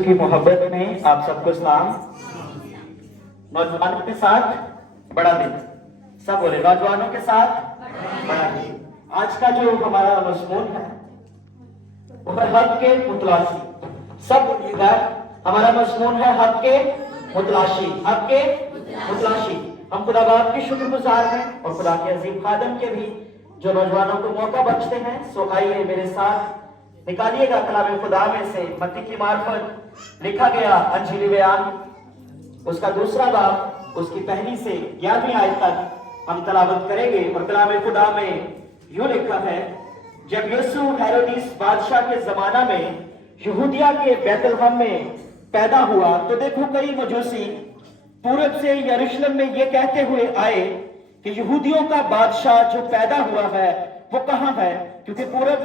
की मोहब्बत में आप सबको सलाम। नौजवानों के साथ बड़ा दिन, सब बोले नौजवानों के साथ बड़ा दिन। आज का जो हमारा मजमून है वो है हक के मुतलाशी। सब बोलिएगा, हमारा मजमून है हक के मुतलाशी, हक के मुतलाशी। हम खुदा बाप के शुक्रगुजार हैं और खुदा के अजीम खादम के भी जो नौजवानों को मौका बख्शते हैं। सो आइए मेरे साथ निकालिएगा कलाम खुदा में से मत्ती की मार्फत लिखा गया अंजील बयान, उसका दूसरा बाब, उसकी पहली से 11वीं आयत तक हम तलावत करेंगे। और कलाम खुदा में यूं लिखा है, जब यीशु हेरोदिस बादशाह के जमाना में यहूदिया के बैतलहम में पैदा हुआ तो देखो कई मजूसी पूरब से यरूशलेम में ये कहते हुए आए कि यहूदियों का बादशाह जो पैदा हुआ है वो कहाँ है, क्योंकि पूरब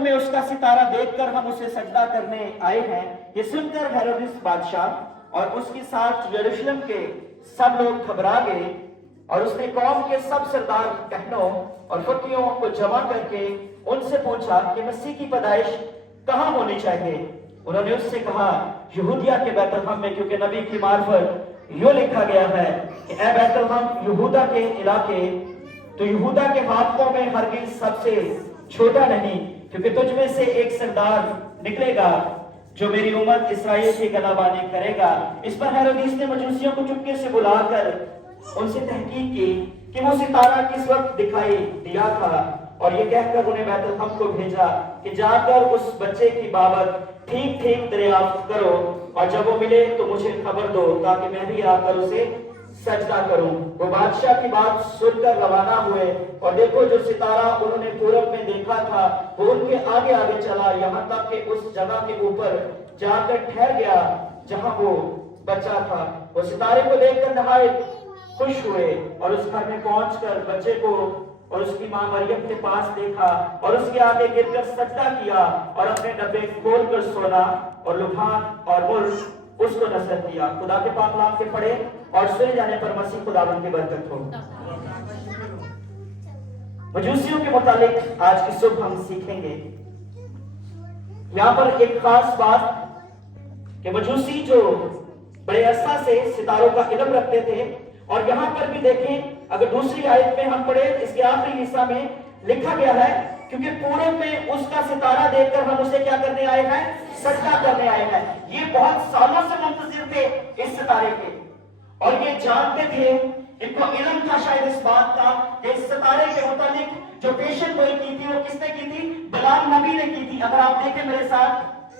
में उसका सितारा देखकर हम उसे सजदा करने आए हैं। ये सुनकर हेरोदिस बादशाह और उसके साथ यरूशलेम के सब लोग घबरा गए और उसने कौम के सब सरदार कहनों और फकीरों को जमा करके उनसे पूछा कि मसीह की पैदाइश कहाँ होनी चाहिए। उन्होंने उससे कहा यहूदिया के बैतलहम में, क्योंकि नबी की मार्फत यूं लिखा गया है कि ए बैतलहम यहूदा के इलाके, तो यहूदा के हाथों में हरगिज सबसे छोटा नहीं, क्योंकि तुझ में से एक सरदार निकलेगा जो मेरी उम्मत इसराइल की गलाबानी करेगा। इस पर हेरोदिस ने मजूसियों को चुपके से बुलाकर उनसे तहकीक की कि वो सितारा किस वक्त दिखाई दिया था, और ये कहकर उन्हें बैतलहम को भेजा कि जाकर उस बच्चे की बाबत ठीक ठीक दरियाफ्त करो और जब वो मिले तो मुझे खबर दो ताकि मैं भी आकर उसे सजदा करूं। वो बादशाह की बात सुनकर रवाना हुए और देखो जो सितारा उन्होंने पूरब में देखा था वो उनके आगे आगे चला, यहाँ तक कि उस जगह के ऊपर जाकर ठहर गया जहां वो बच्चा था। वो सितारे को देखकर नहायत खुश हुए और उस घर में पहुंचकर बच्चे को और उसकी मां मरियम के पास देखा और उसके आगे गिरकर सजदा किया और अपने डब्बे खोलकर सोना और लुभान और मुल्क उसको नजर दिया। खुदा के पाक नाम से पढ़े और सुने जाने पर मसीह खुदावंद की बरकत हो। मजूसियों के मुतालिक आज की सुबह हम सीखेंगे यहाँ पर एक खास बात कि मजूसी जो बड़े अरसा से सितारों का इल्म रखते थे, और यहाँ पर भी देखें अगर दूसरी आयत में हम पढ़े इसके आखिरी हिस्सा में लिखा गया है, क्योंकि पूरब में उसका सितारा देखकर हम उसे क्या करने आए हैं, सजदा करने आए हैं। ये बहुत सालों से मुंतजिर थे इस सितारे के और ये जानते थे, इनको इल्म था शायद इस बात का कि इस सितारे के मुतालिक जो पेशन गोई की थी वो किसने की थी, बिलाल नबी ने की थी। अगर आप देखें मेरे साथ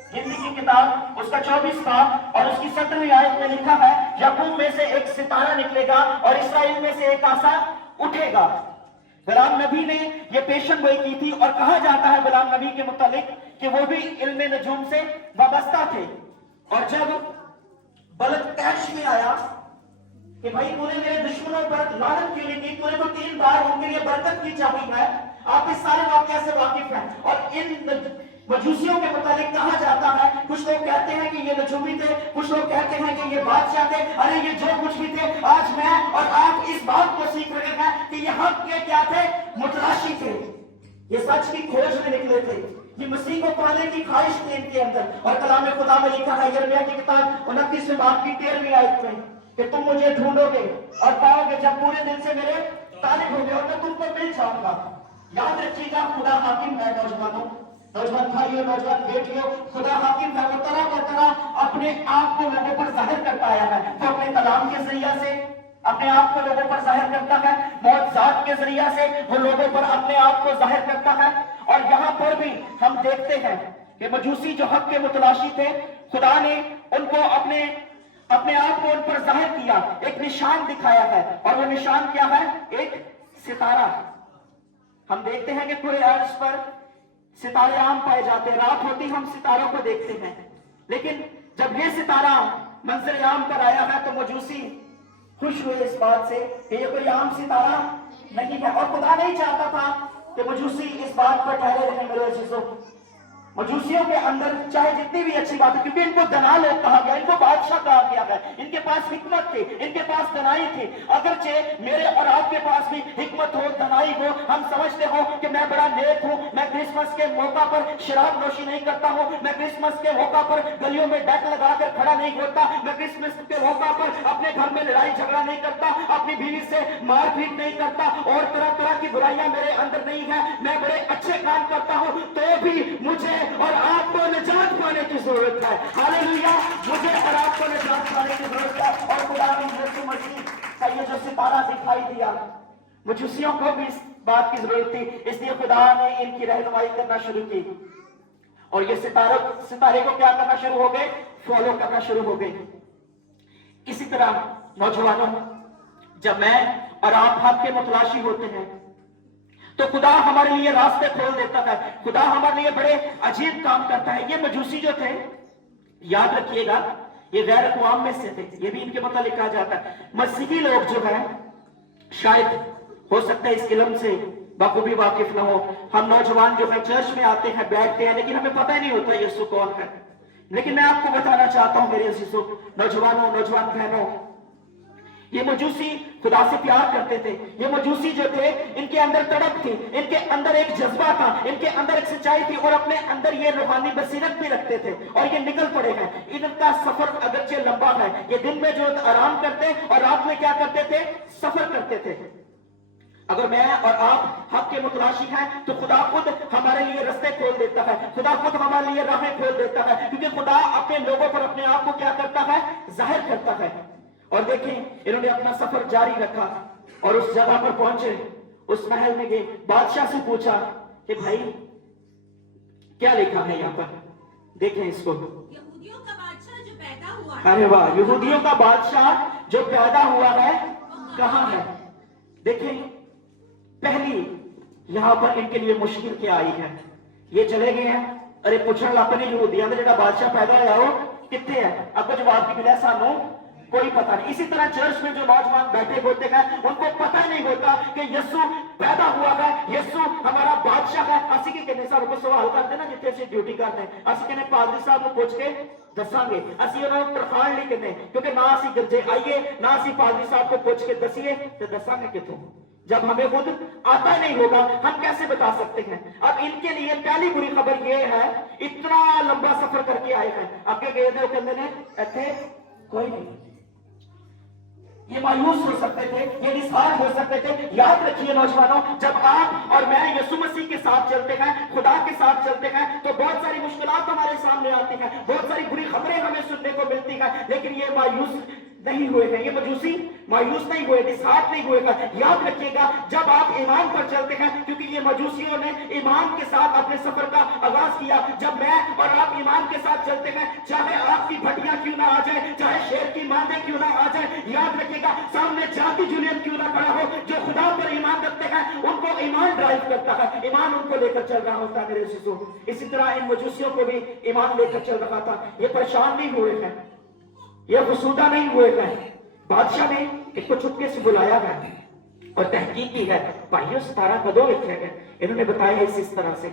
हिंदी की किताब उसका 24 बाब और उसकी 17वीं आयत में लिखा है, याकूब में से एक सितारा निकलेगा और इसराइल में से एक आसा उठेगा। बिलाल नबी ने यह पेशन गोई की थी और कहा जाता है बिलाल नबी के मुतालिक कि वो भी इल्म नजूम से वाबस्ता थे। और जब बलक तैश में आया कि भाई तूने मेरे दुश्मनों पर लानत क्यों नहीं की, तूने तो 3 बार उनके लिए बरकत की चाही है। आप इस सारे वाकया से वाकिफ हैं और इन मजूसियों के मुतालिक कहा जाता है, कुछ लोग कहते हैं कि ये नजूमी थे, कुछ लोग कहते हैं कि ये बादशाह थे, अरे ये जो कुछ भी थे, आज मैं और आप इस बात को सीख रहे हैं कि ये हक के क्या थे, मुतलाशी थे। ये सच की खोज में निकले थे, ये मसीह को पाने की ख्वाहिश थी इनके अंदर। और कलाम खुदा में लिखा है यिर्मयाह की किताब 29वें बाब की 13वीं आयत में कि तुम मुझे ढूंढोगे और पाओगे जब पूरे दिल से मेरे तालिब होगे और मैं तुम पर मिल जाऊंगा। याद रखिएगा खुदा हाकिम है नौजवानों, नौजवान भाइयों, नौजवान बेटियों, खुदा हाकिम है। वो तरह अपने आप को लोगों पर जाहिर करता आया है। वो अपने कलाम के जरिया से अपने आप को लोगों पर जाहिर करता है, मौजज़ात के जरिया से वो लोगों पर अपने आप को जाहिर करता है। और यहाँ पर भी हम देखते हैं कि मजूसी जो हक के मुतलाशी थे, खुदा ने उनको अपने आप को उन पर जाहिर किया, एक निशान दिखाया है। और वो निशान क्या है, एक सितारा। हम देखते हैं कि पूरे अर्ज पर सितारे आम पाए जाते हैं, रात होती हम सितारों को देखते हैं, लेकिन जब ये सितारा मंजर आम पर आया है तो मजूसी खुश हुए इस बात से कि ये कोई आम सितारा नहीं है। और खुदा नहीं चाहता था कि मजूसी इस बात पर ठहरे रहे मेरे अजीजों, मजूसियों के अंदर चाहे जितनी भी अच्छी बात है, क्योंकि इनको दना लोग कहा गया, इनको बादशाह कहा गया है, इनके पास हिकमत थी, इनके पास दनाई थी। अगरचे मेरे और आपके पास भी हिकमत हो, दनाई हो, हम समझते हो कि मैं बड़ा नेक हूं, मैं क्रिसमस के मौका पर शराब नोशी नहीं करता हूं, मैं क्रिसमस के मौका पर गलियों में डेक लगाकर खड़ा नहीं होता, मैं क्रिसमस के मौका पर अपने घर में लड़ाई झगड़ा नहीं करता, अपनी बीवी से मारपीट नहीं करता, और तरह तरह की बुराइयां मेरे अंदर नहीं है, मैं बड़े अच्छे काम करता हूं, तो भी मुझे और आपको निजात पाने की जरूरत है। हालेलुया, मुझे और आपको निजात पाने की जरूरत है। और खुदा ने यीशु मसीह का ये जो सितारा दिखाई दिया, मजूसियों को भी इस बात की जरूरत थी, इसलिए खुदा ने इनकी रहनुमाई करना शुरू की, और ये सितारे को क्या करना शुरू हो गए, फॉलो करना शुरू हो गए। इसी तरह नौजवानों, जब मैं और आप हक के मुतलाशी होते हैं तो खुदा हमारे लिए रास्ते खोल देता है, खुदा हमारे लिए बड़े अजीब काम करता है। ये मजूसी जो थे, याद रखिएगा, ये गैर अक़वाम में से थे, ये भी इनके मतलब कहा जाता है। मसीही लोग जो है, शायद हो सकता है इस इल्म से बखूबी वाकिफ ना हो। हम नौजवान जो है चर्च में आते हैं, बैठते हैं, लेकिन हमें पता ही नहीं होता यीशु कौन है। लेकिन मैं आपको बताना चाहता हूं मेरे अजीजों, नौजवानों, नौजवान बहनों, ये मजूसी खुदा से प्यार करते थे। ये मजूसी जो थे, इनके अंदर तड़प थी, इनके अंदर एक जज्बा था, इनके अंदर एक सच्चाई थी, और अपने अंदर ये रूहानी बसीरत भी रखते थे, और ये निकल पड़े हैं। इनका सफर अगरचे लंबा है, ये दिन में जो आराम करते और रात में क्या करते थे, सफर करते थे। अगर मैं और आप हक के मुतलाशी हैं तो खुदा खुद हमारे लिए रास्ते खोल देता है, खुदा खुद हमारे लिए राहें खोल देता है, क्योंकि खुदा अपने लोगों पर अपने आप को क्या करता है, जाहिर करता है। और देखें, इन्होंने अपना सफर जारी रखा और उस जगह पर पहुंचे, उस महल में गए, बादशाह से पूछा कि भाई क्या लिखा है यहाँ पर, देखें इसको। यहूदियों का बादशाह जो पैदा हुआ है, अरे वाह, यहूदियों का बादशाह जो पैदा हुआ है कहाँ है। देखें, पहली यहां पर इनके लिए मुश्किल क्या आई है। ये चले गए हैं, अरे पूछने लापे ने यहूदियों का जो बादशाह पैदा होया वो कितने है, आपको जवाब की मिला, सानू कोई पता नहीं। इसी तरह चर्च में जो नौजवान बैठे होते हैं, उनको पता नहीं होता कि यीशु पैदा हुआ है, यीशु हमारा बादशाह है। असि के कहने साहब को सवाल करते ना, जिथे असि ड्यूटी करते हैं, असि कहने पादरी साहब को पूछ के दसांगे, असि उन्होंने तरखान नहीं कहने, क्योंकि ना असि गिरजे आइए, ना असि पादरी साहब को पूछ के दसिए, तो दसांगे कितों, जब हमें खुद आता नहीं होगा हम कैसे बता सकते हैं। अब इनके लिए पहली बुरी खबर ये है, इतना लंबा सफर करके आए हैं, आगे गए थे, कहते ने इत्थे कोई नहीं। ये मायूस हो सकते थे, ये निस्वार्थ हो सकते थे। याद रखिए नौजवानों, जब आप और मैं यीशु मसीह के साथ चलते हैं, खुदा के साथ चलते हैं, तो बहुत सारी मुश्किलात हमारे सामने आती हैं, बहुत सारी बुरी खबरें हमें सुनने को मिलती हैं, लेकिन ये मायूस नहीं हुए हैं, ये मजूसी मायूस नहीं हुए, निस्वार्थ नहीं हुए। याद रखिएगा, जब आप ईमान पर चलते हैं, क्योंकि ये मजूसियों ने ईमान के साथ अपने सफर का आगाज किया। जब मैं और आप ईमान के साथ चलते हैं, चाहे आपकी भटियां क्यों ना आ जाए, चाहे शेर की मांदे क्यों ना आ जाए, याद रखिएगा, सामने जाति जुलियन क्यों ना खड़ा हो, जो खुदा पर ईमान रखते हैं उनको ईमान ड्राइव करता है, ईमान उनको लेकर चल रहा होता है मेरे शिशु। इसी तरह इन मजूसियों को भी ईमान लेकर चल रहा था। ये परेशान नहीं हुए हैं, ये फसूदा नहीं हुए हैं। बादशाह ने इनको चुपके से बुलाया है और तहकीक की है, भाइयों सितारा कदों लिखेगा। इन्होंने बताया इस तरह से,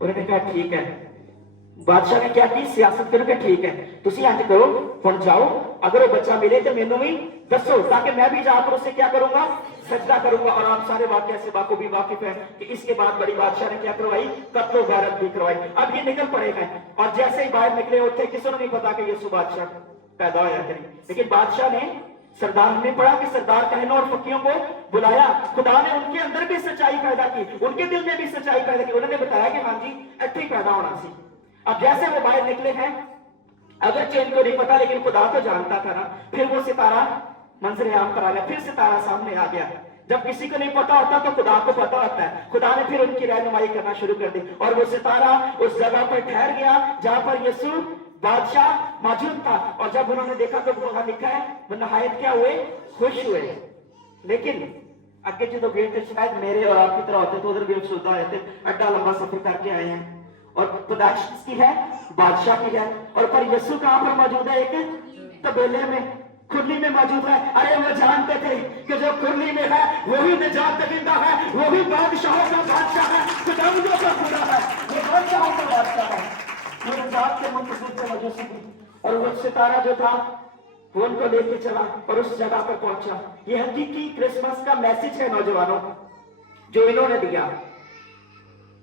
उन्होंने कहा ठीक है। बादशाह ने क्या की, सियासत करोगे, ठीक है, तुसी इंज करो, हुण जाओ, अगर वो बच्चा मिले तो मैनू भी दसो, ताकि मैं भी जाकर उससे क्या करूंगा, सजदा करूंगा। और आप सारे वाकया से बाखूबी वाकिफ है कि इसके बाद बड़ी बादशाह ने क्या करवाई, कत्लो गारत भी करवाई। अब ये निकल पड़े हैं, और जैसे ही बाहर निकले होते, किसी ने नहीं पता कि यीशु बादशाह पैदा होया करें, लेकिन बादशाह ने सरदार ने पढ़ा कि सरदार कहनों और फकीरों को बुलाया। खुदा ने उनके अंदर भी सच्चाई पैदा की, उनके दिल में भी सच्चाई पैदा की। उन्होंने बताया कि हाँ जी इत्थे पैदा होना सी। अब जैसे वो बाहर निकले हैं, अगर चैन को नहीं पता, लेकिन खुदा तो जानता था ना। फिर वो सितारा मंजर आम पर आ गया, फिर सितारा सामने आ गया। जब किसी को नहीं पता होता तो खुदा को पता होता है। खुदा ने फिर उनकी रहनुमाई करना शुरू कर दी, और वो सितारा उस जगह पर ठहर गया जहां पर यीशु बादशाह मौजूद था। और जब उन्होंने देखा तो वहां लिखा है, वो नहायत क्या हुए, खुश हुए। लेकिन आगे जो गए थे, शायद मेरे और आपकी तरह होते तो उधर भी अफसोदा आए थे, अड्डा लंबा सफर करके आए हैं, और पैदाइश किसकी है, बादशाह की है। और पर यीशु कहां पर मौजूद है, एक तबेले में, खुरली में मौजूद है। अरे वो जानते थे कि जो खुरली में है वही निजात दहिंदा है, वही बादशाहों का बादशाह है, खुदावंदों का खुदा है, वो बादशाहों का बादशाह है। वो नजात के मुंतजिर थे मजूसी भी, और वो सितारा जो था वो उनको लेके चला और उस जगह पर पहुंचा। ये हकीकी क्रिसमस का मैसेज है नौजवानों, जो इन्होंने दिया।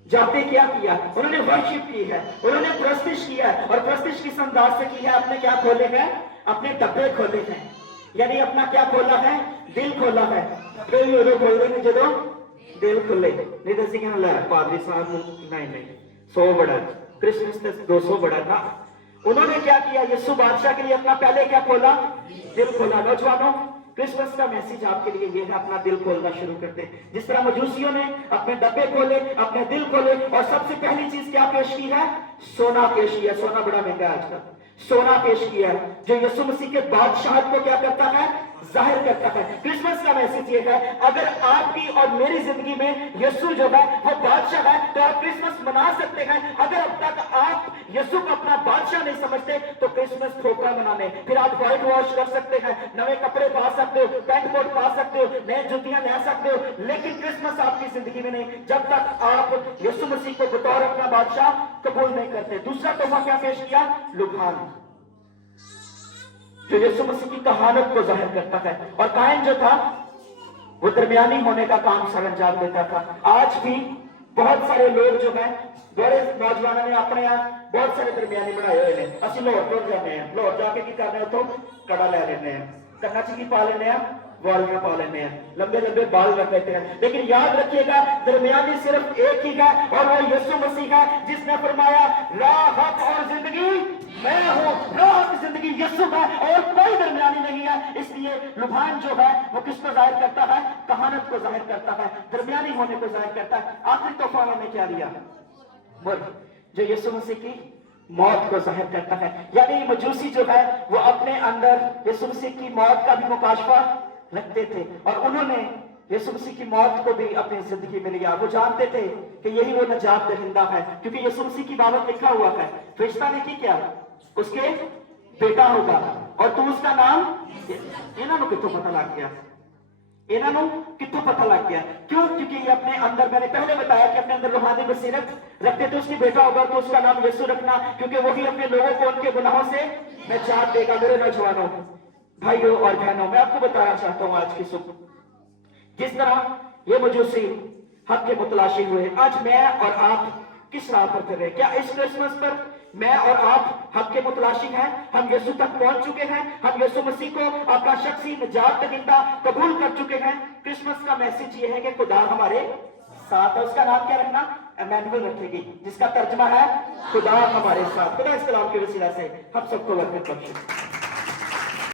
जाते क्या किया, उन्होंने वर्शिप की है, उन्होंने प्रस्तिश किया है, और प्रस्तिश किस अंदाज से की है, अपने क्या खोले हैं, अपने डब्बे खोले हैं, यानी अपना क्या खोला है, दिल खोला है। डब्बे भी उदो खोलते हैं जो दिल खुले, नहीं तो सिंह पादरी साहब नहीं 100 बड़ा क्रिसमस तक 200 बड़ा था। उन्होंने क्या किया, यीशु बादशाह के लिए अपना पहले क्या खोला, दिल खोला। नौजवानों, क्रिसमस का मैसेज आपके लिए ये है, अपना दिल खोलना शुरू करते हैं। जिस तरह मजूसियों ने अपने डब्बे खोले, अपने दिल खोले, और सबसे पहली चीज क्या पेश की है, सोना पेश किया। सोना बड़ा महंगा है आजकल, सोना पेश किया है, जो यीशु मसीह के बादशाह को क्या करता है, जाहिर करता है। क्रिसमस का मैसेज ये है, अगर आपकी और मेरी जिंदगी में यीशु जो है वो बादशाह है, तो आप क्रिसमस मना सकते हैं। अगर अब तक आप यीशु को अपना बादशाह नहीं समझते, तो क्रिसमस ठोकर मनाने, फिर आप व्हाइट वॉश कर सकते हैं, नए कपड़े पा सकते हो, पैंट कोट पा सकते हो, नए जुतियां ले सकते हो, लेकिन क्रिसमस आपकी जिंदगी में नहीं, जब तक आप यीशु मसीह को बतौर अपना बादशाह कबूल नहीं करते। दूसरा तोहफा क्या पेश किया, लुभान, जो यीशु मसीह की कहानत को जाहिर करता है। और कायन जो था वो दरमियानी होने का काम सर अंजाम देता था। आज भी बहुत सारे लोग जो है, बड़े नौजवानों ने अपने यहाँ बहुत सारे दरमियानी बनाए हुए हैं। असि लाहौर तो जाते हैं, लाहौर जाके की करने उतो कड़ा ले लेने हैं, कन्ना च की पा लेने हैं, वालियां पा लेने हैं, लंबे लंबे बाल रख लेते हैं। लेकिन याद रखिएगा, दरमियानी सिर्फ एक ही है, और वो यीशु मसीह है, जिसने फरमाया राह, हक और जिंदगी मैं हूं। राह, जिंदगी यीशु है, और कोई दरमियानी नहीं है। इसलिए लुभान जो है वो किसको जाहिर करता है, कहानत को जाहिर करता है, दरमियानी होने को जाहिर करता है। आखिरी तोहफा में क्या दिया, मुर्ग, जो यीशु मसीह की मौत को जाहिर करता है। यानी मजूसी जो है वो अपने अंदर यीशु मसीह की मौत का भी मुकाशफा रखते थे, और उन्होंने यीशु मसीह की मौत को भी अपनी जिंदगी में लिया। वो जानते थे कि यही वो नजात दहिंदा है, क्योंकि यीशु मसीह की बाबत लिखा हुआ है, फरिश्ता ने की क्या, उसके बेटा होगा, और तू उसका नाम, इन्होंने कितों पता लग गया, इन्होंने कितों पता लग गया, क्यों, क्योंकि ये अपने अंदर, मैंने पहले बताया कि अपने अंदर रूहानी बसीरत रखते थे। उसकी बेटा होगा तो उसका नाम यीशु रखना, क्योंकि वही अपने लोगों को उनके गुनाहों से निजात देगा। मेरे नौजवानों, भाइयों और बहनों, मैं आपको बताना चाहता हूं आज की सुबह, जिस तरह ये मजूसी हक के मुतलाशी हुए, आज मैं और आप किस राह पर चल रहे? क्या इस क्रिसमस पर मैं और आप हक के मुतलाशी हैं? हम यीशु तक पहुंच चुके हैं? हम यीशु मसीह को अपना शख्सी निजात दहिंदा कबूल कर चुके हैं? क्रिसमस का मैसेज ये है कि खुदा हमारे साथ है। उसका नाम क्या रखना, इमैनुअल रखेगी, जिसका तर्जमा है खुदा हमारे साथ। खुदा इस कलाम के वसीला से हम सबको बरकत बख्शे।